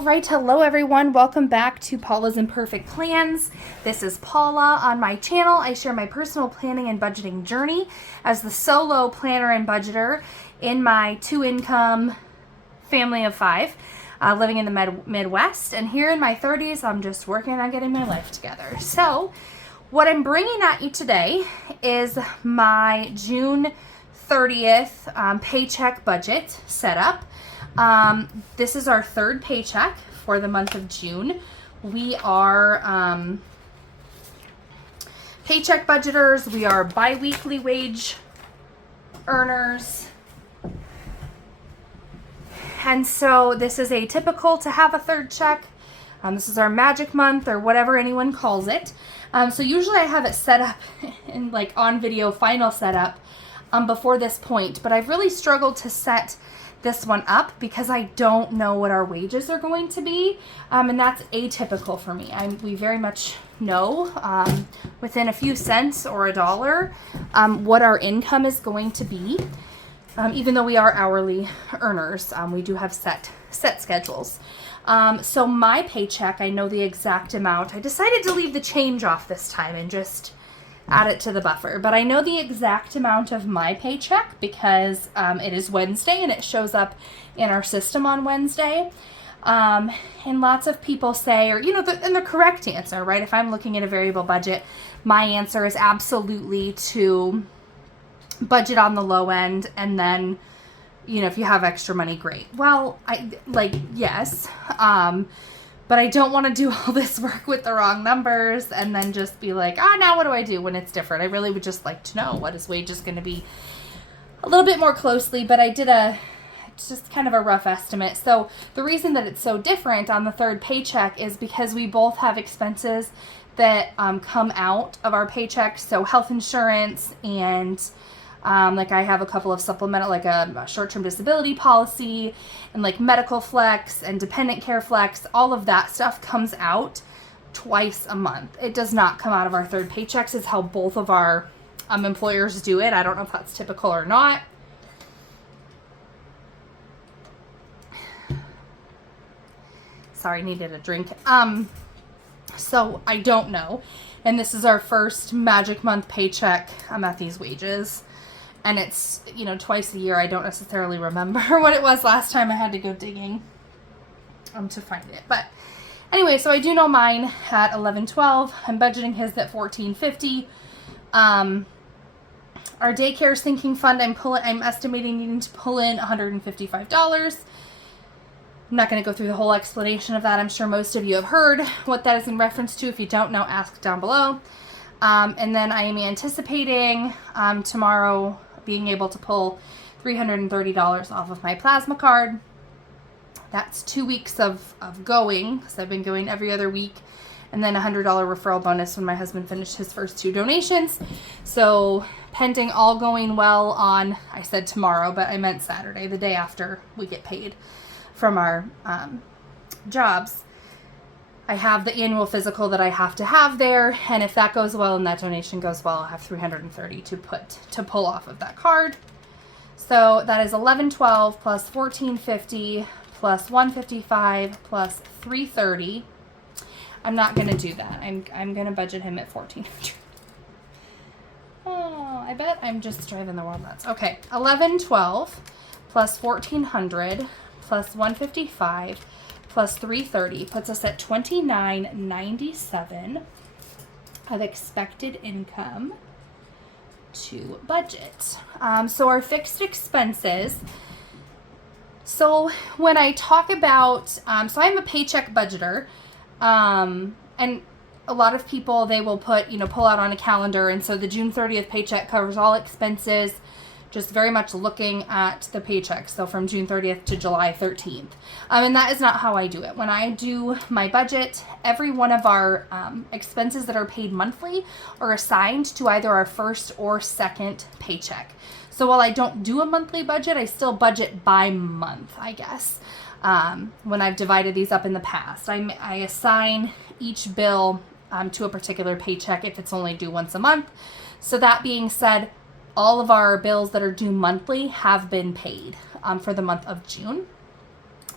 All right, hello everyone. Welcome back to Paula's Imperfect Plans. This is Paula. On my channel, I share my personal planning and budgeting journey as the solo planner and budgeter in my two-income family of five, living in the Midwest. And here in my 30s, I'm just working on getting my life together. So what I'm bringing at you today is my June 30th paycheck budget setup. This is our third paycheck for the month of June. We are paycheck budgeters. We are biweekly wage earners. And so this is atypical to have a third check. This is our magic month or whatever anyone calls it. So usually I have it set up in like on video final setup before this point, but I've really struggled to set this one up because I don't know what our wages are going to be, and that's atypical for me. We very much know within a few cents or a dollar what our income is going to be. Even though we are hourly earners, we do have set schedules. So my paycheck, I know the exact amount. I decided to leave the change off this time and just add it to the buffer, but I know the exact amount of my paycheck because it is Wednesday and it shows up in our system on Wednesday. And lots of people say, or and the correct answer, right? If I'm looking at a variable budget, my answer is absolutely to budget on the low end, and then if you have extra money, great. Well, yes, but I don't want to do all this work with the wrong numbers and then just be like, now what do I do when it's different? I really would just like to know what is wages going to be a little bit more closely, but I did just kind of a rough estimate. So the reason that it's so different on the third paycheck is because we both have expenses that come out of our paycheck. So health insurance and I have a couple of supplemental, like a short-term disability policy and like medical flex and dependent care flex. All of that stuff comes out twice a month. It does not come out of our third paychecks. It's how both of our employers do it. I don't know if that's typical or not. Sorry, needed a drink. So I don't know. And this is our first magic month paycheck. I'm at these wages. And it's, twice a year. I don't necessarily remember what it was last time. I had to go digging to find it. But anyway, so I do know mine at $11.12. I'm budgeting his at $14.50. Our daycare sinking fund, I'm estimating needing to pull in $155. I'm not going to go through the whole explanation of that. I'm sure most of you have heard what that is in reference to. If you don't know, ask down below. And then I am anticipating tomorrow being able to pull $330 off of my plasma card. That's 2 weeks of going, because I've been going every other week, and then a $100 referral bonus when my husband finished his first 2 donations. So pending all going well on, I said tomorrow, but I meant Saturday, the day after we get paid from our jobs. I have the annual physical that I have to have there, and if that goes well and that donation goes well, I'll have $330 to pull off of that card. So that is $11.12 plus $14.50 plus $155 plus $330. I'm not gonna do that. I'm gonna budget him at $1,400. Oh, I bet I'm just driving the world nuts. Okay, $11.12 plus $1,400 plus $155 plus $330 puts us at $29.97 of expected income to budget. So our fixed expenses. So when I talk about, so I'm a paycheck budgeter, and a lot of people, they will put, pull out on a calendar. And so the June 30th paycheck covers all expenses, just very much looking at the paycheck. So from June 30th to July 13th. And that is not how I do it. When I do my budget, every one of our expenses that are paid monthly are assigned to either our first or second paycheck. So while I don't do a monthly budget, I still budget by month, I guess. When I've divided these up in the past, I assign each bill to a particular paycheck if it's only due once a month. So that being said, all of our bills that are due monthly have been paid for the month of June.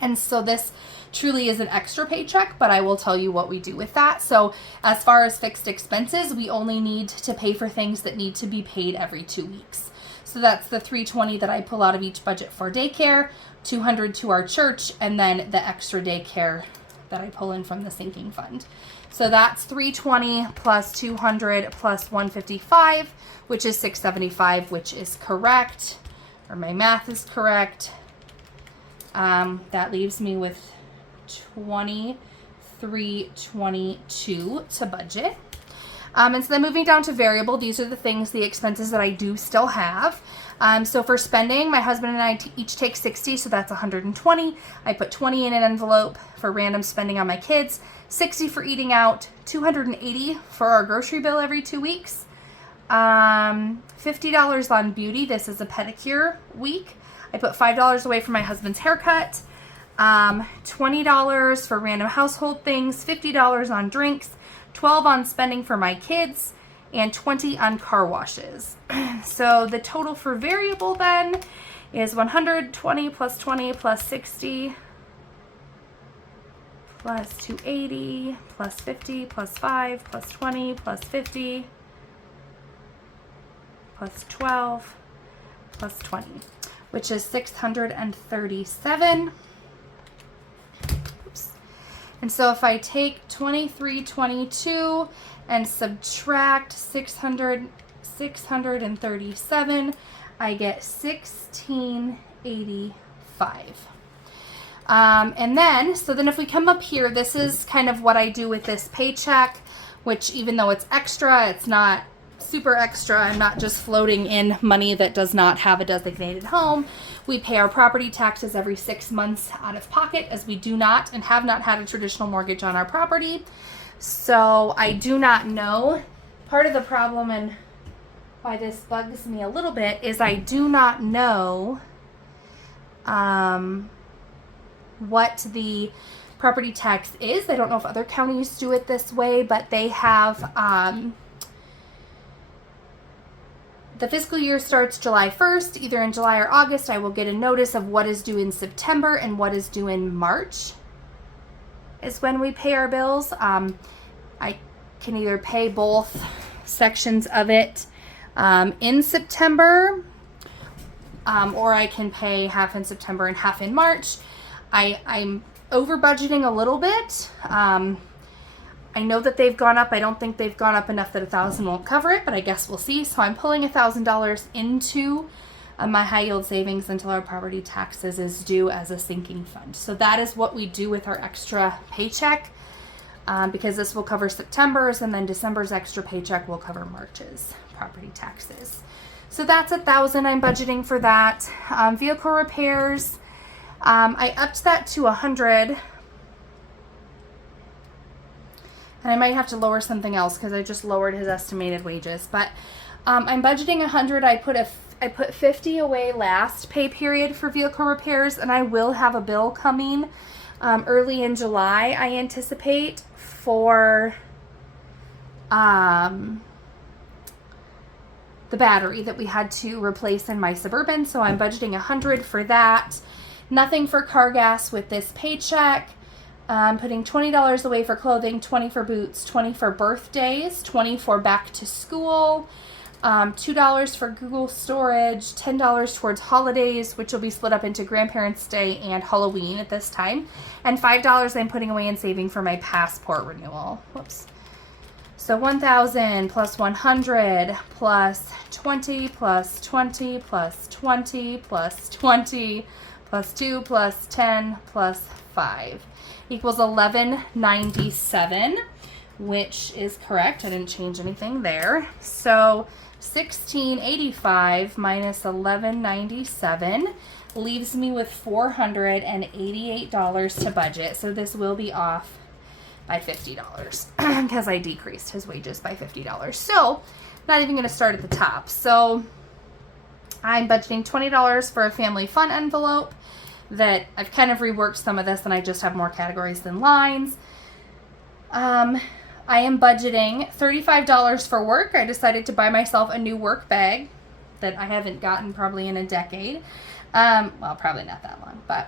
And so this truly is an extra paycheck, but I will tell you what we do with that. So as far as fixed expenses, we only need to pay for things that need to be paid every 2 weeks. So that's the $320 that I pull out of each budget for daycare, $200 to our church, and then the extra daycare that I pull in from the sinking fund. So that's $320 plus $200 plus $155, which is $675, which is correct, or my math is correct. That leaves me with $23.22 to budget. And so then moving down to variable, these are the expenses that I do still have. So for spending, my husband and I each take 60, so that's 120. I put 20 in an envelope for random spending on my kids, 60 for eating out, 280 for our grocery bill every 2 weeks, $50 on beauty. This is a pedicure week. I put $5 away for my husband's haircut, $20 for random household things, $50 on drinks, $12 on spending for my kids, and $20 on car washes. So the total for variable then is 120 plus 20 plus 60 plus 280 plus 50 plus 5 plus 20 plus 50 plus 12 plus 20, which is 637. Oops. And so if I take 2322 and subtract 637, I get 1685. And then if we come up here, this is kind of what I do with this paycheck, which even though it's extra, it's not super extra. I'm not just floating in money that does not have a designated home. We pay our property taxes every 6 months out of pocket, as we do not and have not had a traditional mortgage on our property. So I do not know. Part of the problem and why this bugs me a little bit is I do not know what the property tax is. I don't know if other counties do it this way, but they have the fiscal year starts July 1st. Either in July or August, I will get a notice of what is due in September and what is due in March is when we pay our bills. I can either pay both sections of it in September, or I can pay half in September and half in March. I'm over budgeting a little bit. I know that they've gone up. I don't think they've gone up enough that $1,000 won't cover it, but I guess we'll see. So I'm pulling $1,000 into my high yield savings until our property taxes is due as a sinking fund. So that is what we do with our extra paycheck, because this will cover September's, and then December's extra paycheck will cover March's property taxes. So that's $1,000 I'm budgeting for that. Vehicle repairs, I upped that to $100. And I might have to lower something else because I just lowered his estimated wages. But I'm budgeting $100. I put $50 away last pay period for vehicle repairs, and I will have a bill coming early in July, I anticipate, for the battery that we had to replace in my Suburban. So I'm budgeting $100 for that. Nothing for car gas with this paycheck. Putting $20 away for clothing, $20 for boots, $20 for birthdays, $20 for back to school, $2 for Google storage, $10 towards holidays, which will be split up into Grandparents' Day and Halloween at this time, and $5 I'm putting away and saving for my passport renewal. Whoops. So 1,000 plus 100 plus 20 plus 20 plus 20 plus 20 plus 2 plus 10 plus 5 equals 1197, which is correct. I didn't change anything there. So 1685 minus 1197 leaves me with $488 to budget. So this will be off by $50 because I decreased his wages by $50. So not even going to start at the top. So I'm budgeting $20 for a family fun envelope that I've kind of reworked some of this, and I just have more categories than lines. I am budgeting $35 for work. I decided to buy myself a new work bag that I haven't gotten probably in a decade. Well, probably not that long, but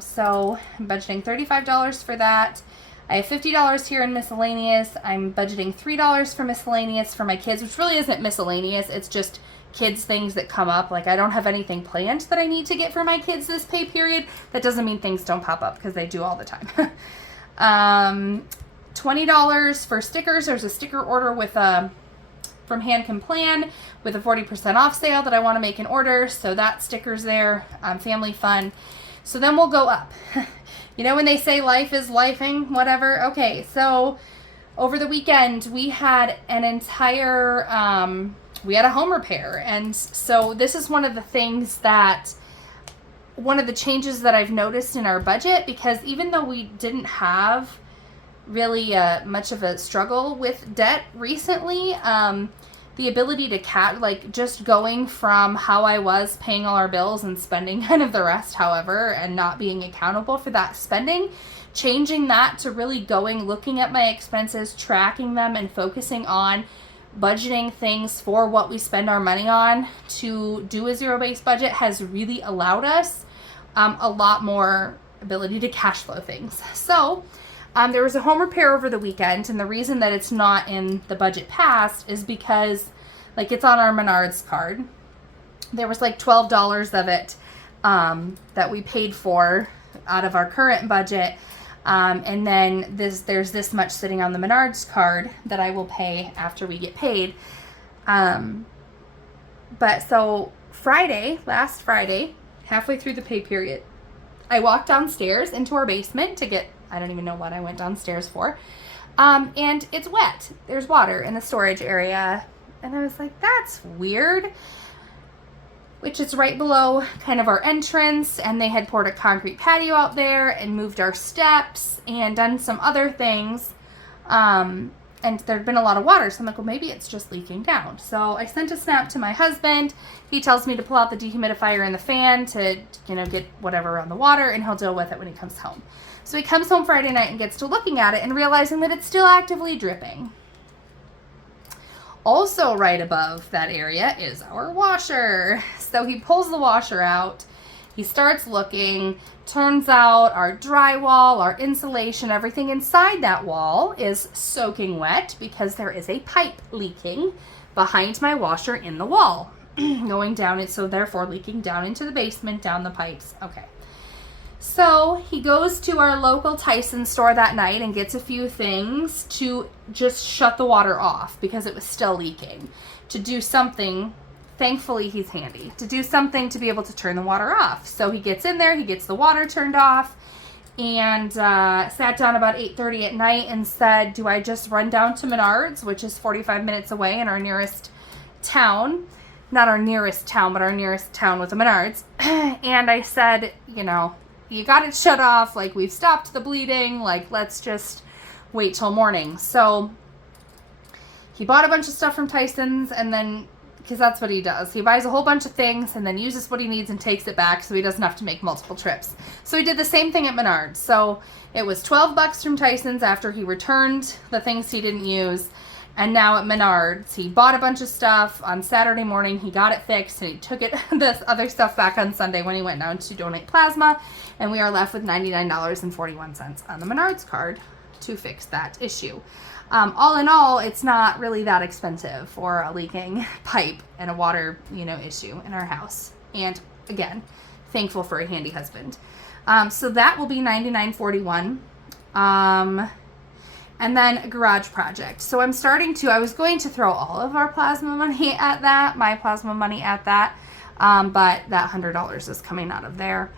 So I'm budgeting $35 for that. I have $50 here in miscellaneous. I'm budgeting $3 for miscellaneous for my kids, which really isn't miscellaneous. It's just kids things that come up. Like I don't have anything planned that I need to get for my kids this pay period. That doesn't mean things don't pop up because they do all the time. $20 for stickers. There's a sticker order with from Hand Can Plan with a 40% off sale that I want to make an order. So that sticker's there. Family fun. So then we'll go up. You know when they say life is lifing, whatever. Okay, so over the weekend we had an entire, we had a home repair. And so this is one of the things that, one of the changes that I've noticed in our budget, because even though we didn't have really much of a struggle with debt recently, the ability to like just going from how I was paying all our bills and spending kind of the rest, however, and not being accountable for that spending, changing that to really looking at my expenses, tracking them, and focusing on budgeting things for what we spend our money on to do a zero-based budget has really allowed us a lot more ability to cash flow things. So there was a home repair over the weekend, and the reason that it's not in the budget past is because, like, it's on our Menards card. There was like $12 of it that we paid for out of our current budget, and then there's this much sitting on the Menards card that I will pay after we get paid. But so last Friday, halfway through the pay period, I walked downstairs into our basement to get, I don't even know what I went downstairs for. And it's wet. There's water in the storage area. And I was like, that's weird. Which is right below kind of our entrance. And they had poured a concrete patio out there and moved our steps and done some other things. And there'd been a lot of water. So I'm like, well, maybe it's just leaking down. So I sent a snap to my husband. He tells me to pull out the dehumidifier and the fan to, get whatever around the water, and he'll deal with it when he comes home. So he comes home Friday night and gets to looking at it and realizing that it's still actively dripping. Also right above that area is our washer. So he pulls the washer out. He starts looking. Turns out our drywall, our insulation, everything inside that wall is soaking wet because there is a pipe leaking behind my washer in the wall. Going down, so therefore leaking down into the basement, down the pipes. Okay. So he goes to our local Tyson store that night and gets a few things to just shut the water off because it was still leaking. To do something, thankfully he's handy, to do something to be able to turn the water off. So he gets in there, he gets the water turned off, and sat down about 8:30 at night and said, do I just run down to Menards, which is 45 minutes away in our nearest town? Not our nearest town, but our nearest town with the Menards. And I said, you got it shut off, like we've stopped the bleeding, like let's just wait till morning. So he bought a bunch of stuff from Tyson's, and then, because that's what he does, he buys a whole bunch of things and then uses what he needs and takes it back so he doesn't have to make multiple trips. So he did the same thing at Menards. So it was $12 from Tyson's after he returned the things he didn't use. And now at Menards, he bought a bunch of stuff on Saturday morning. He got it fixed, and he took this other stuff back on Sunday when he went down to donate plasma. And we are left with $99.41 on the Menards card to fix that issue. All in all, it's not really that expensive for a leaking pipe and a water, issue in our house. And again, thankful for a handy husband. So that will be $99.41. And then a garage project. So I was going to throw all of our plasma money at that, my plasma money at that, but that $100 is coming out of there,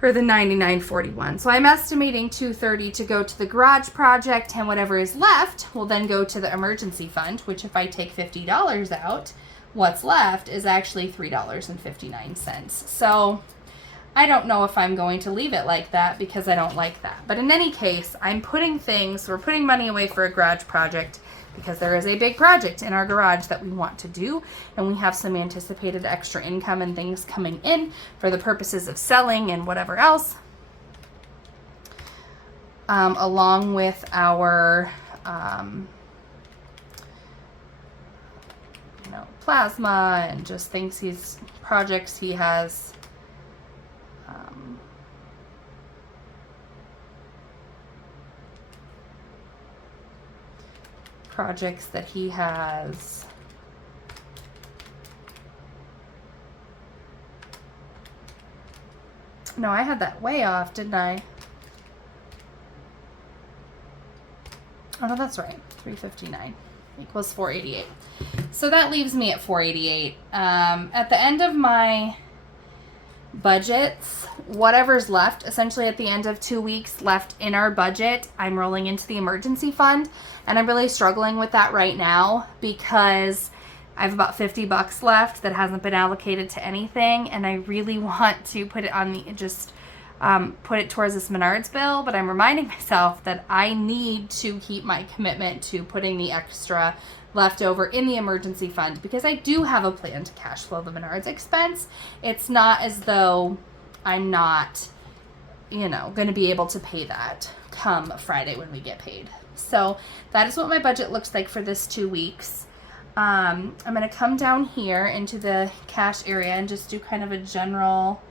or the $99.41. So I'm estimating $230 to go to the garage project, and whatever is left will then go to the emergency fund, which if I take $50 out, what's left is actually $3.59. So I don't know if I'm going to leave it like that because I don't like that. But in any case, we're putting money away for a garage project because there is a big project in our garage that we want to do, and we have some anticipated extra income and things coming in for the purposes of selling and whatever else, along with our plasma and just projects he has projects that he has. No, I had that way off, didn't I? Oh, no, that's right. 359 equals 488. So that leaves me at 488. At the end of my budgets, whatever's left, essentially at the end of 2 weeks left in our budget, I'm rolling into the emergency fund. And I'm really struggling with that right now because I have about $50 left that hasn't been allocated to anything. And I really want to put it on the, put it towards this Menards bill, but I'm reminding myself that I need to keep my commitment to putting the extra left over in the emergency fund because I do have a plan to cash flow the Menards expense. It's not as though I'm not, going to be able to pay that come Friday when we get paid. So that is what my budget looks like for this 2 weeks. I'm going to come down here into the cash area and just do kind of a general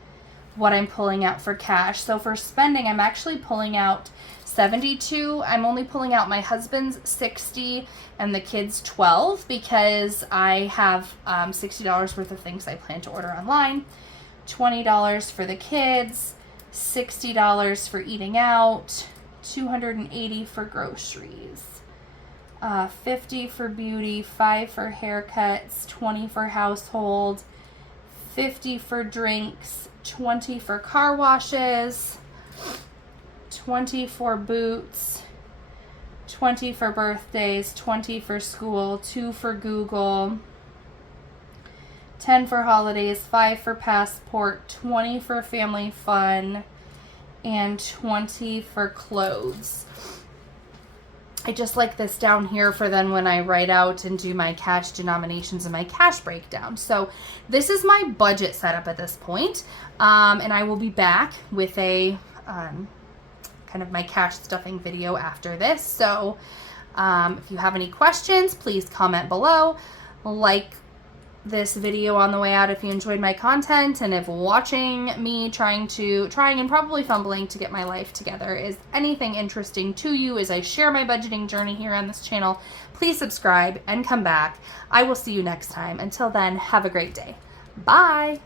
what I'm pulling out for cash. So for spending, I'm actually pulling out 72. I'm only pulling out my husband's 60 and the kids 12 because I have $60 worth of things I plan to order online, $20 for the kids, $60 for eating out, $280 for groceries, $50 for beauty, $5 for haircuts, $20 for household, $50 for drinks, $20 for car washes, $20 for boots, $20 for birthdays, $20 for school, $2 for Google, $10 for holidays, $5 for passport, $20 for family fun, and $20 for clothes. I just like this down here for then when I write out and do my cash denominations and my cash breakdown. So this is my budget setup at this point. And I will be back with a kind of my cash stuffing video after this. So if you have any questions, please comment below. Like this video on the way out if you enjoyed my content, and if watching me trying and probably fumbling to get my life together is anything interesting to you as I share my budgeting journey here on this channel, please subscribe and come back. I will see you next time. Until then, have a great day. Bye.